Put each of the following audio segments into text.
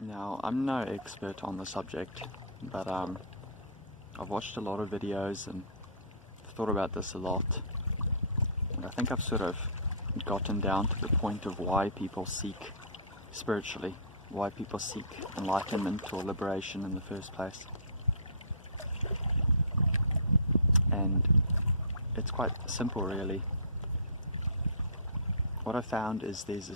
Now, I'm no expert on the subject, but I've watched a lot of videos and thought about this a lot. And I think I've sort of gotten down to the point of why people seek spiritually, why people seek enlightenment or liberation in the first place. And it's quite simple, really. What I found is there's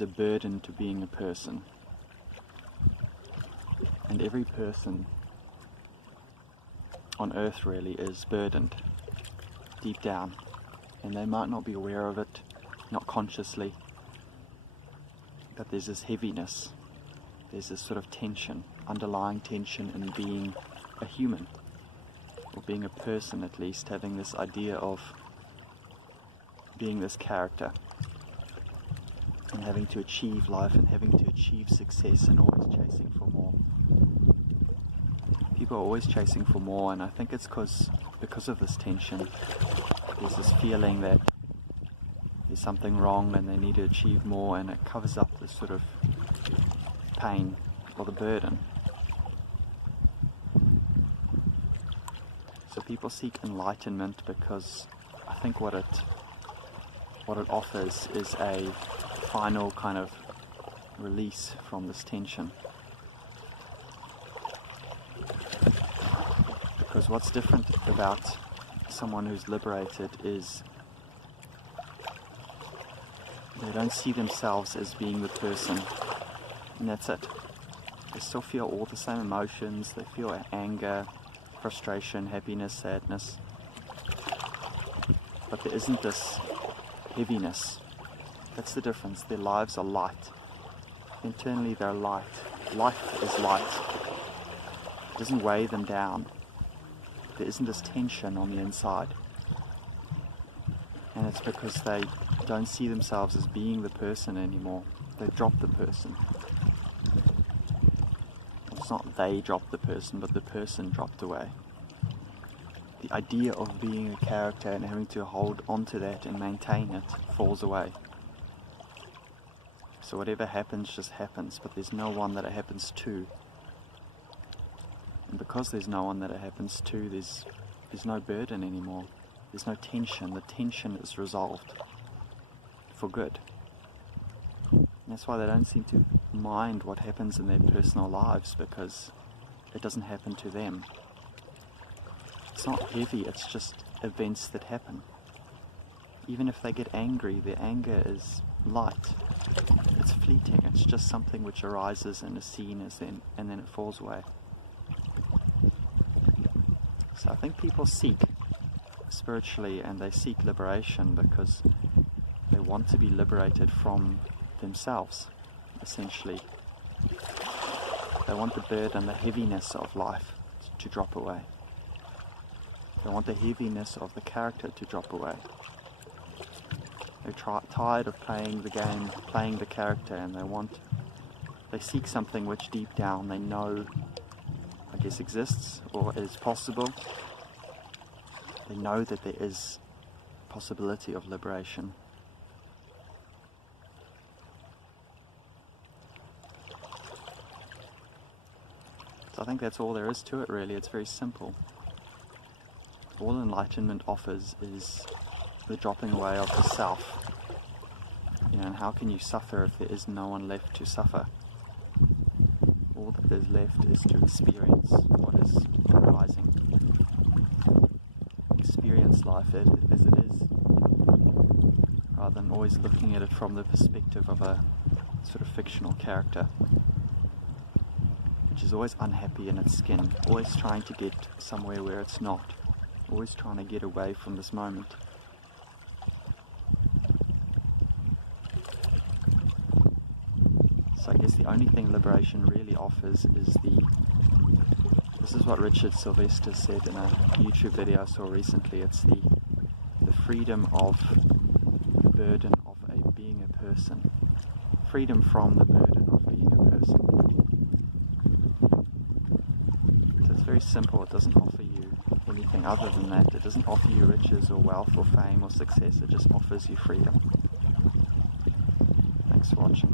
a burden to being a person. And every person on earth really is burdened deep down, and they might not be aware of it, not consciously, but there's this heaviness, there's this sort of tension, underlying tension in being a human, or being a person at least, having this idea of being this character, and having to achieve life and having to achieve success and always chasing for more. People are always chasing for more, and I think it's because of this tension. There's this feeling that there's something wrong and they need to achieve more, and it covers up this sort of pain or the burden. So people seek enlightenment because I think what it offers is a final kind of release from this tension. Because what's different about someone who's liberated is they don't see themselves as being the person, and that's it. They still feel all the same emotions. They feel anger, frustration, happiness, sadness, but there isn't this heaviness. That's the difference. Their lives are light. Internally they're light. Life is light. It doesn't weigh them down. There isn't this tension on the inside. And it's because they don't see themselves as being the person anymore. They drop the person. It's not they dropped the person, but the person dropped away. The idea of being a character and having to hold onto that and maintain it falls away. So whatever happens just happens, but there's no one that it happens to. And because there's no one that it happens to, there's no burden anymore. There's no tension. The tension is resolved for good. And that's why they don't seem to mind what happens in their personal lives, because it doesn't happen to them. It's not heavy, it's just events that happen. Even if they get angry, their anger is light. It's fleeting. It's just something which arises and is seen and then it falls away. So I think people seek spiritually and they seek liberation because they want to be liberated from themselves, essentially. They want the burden, the heaviness of life to drop away. They want the heaviness of the character to drop away. They're tired of playing the game, playing the character, and they seek something which deep down they know, I guess, exists or is possible. They know that there is possibility of liberation. So I think that's all there is to it, really. It's very simple. All enlightenment offers is the dropping away of the self. And how can you suffer if there is no one left to suffer? All that is left is to experience what is arising. Experience life as it is, rather than always looking at it from the perspective of a sort of fictional character, which is always unhappy in its skin, always trying to get somewhere where it's not, always trying to get away from this moment. So I guess the only thing liberation really offers is this is what Richard Sylvester said in a YouTube video I saw recently, it's the freedom of the burden of being a person. Freedom from the burden of being a person. So it's very simple, it doesn't offer you anything other than that. It doesn't offer you riches or wealth or fame or success, it just offers you freedom. Thanks for watching.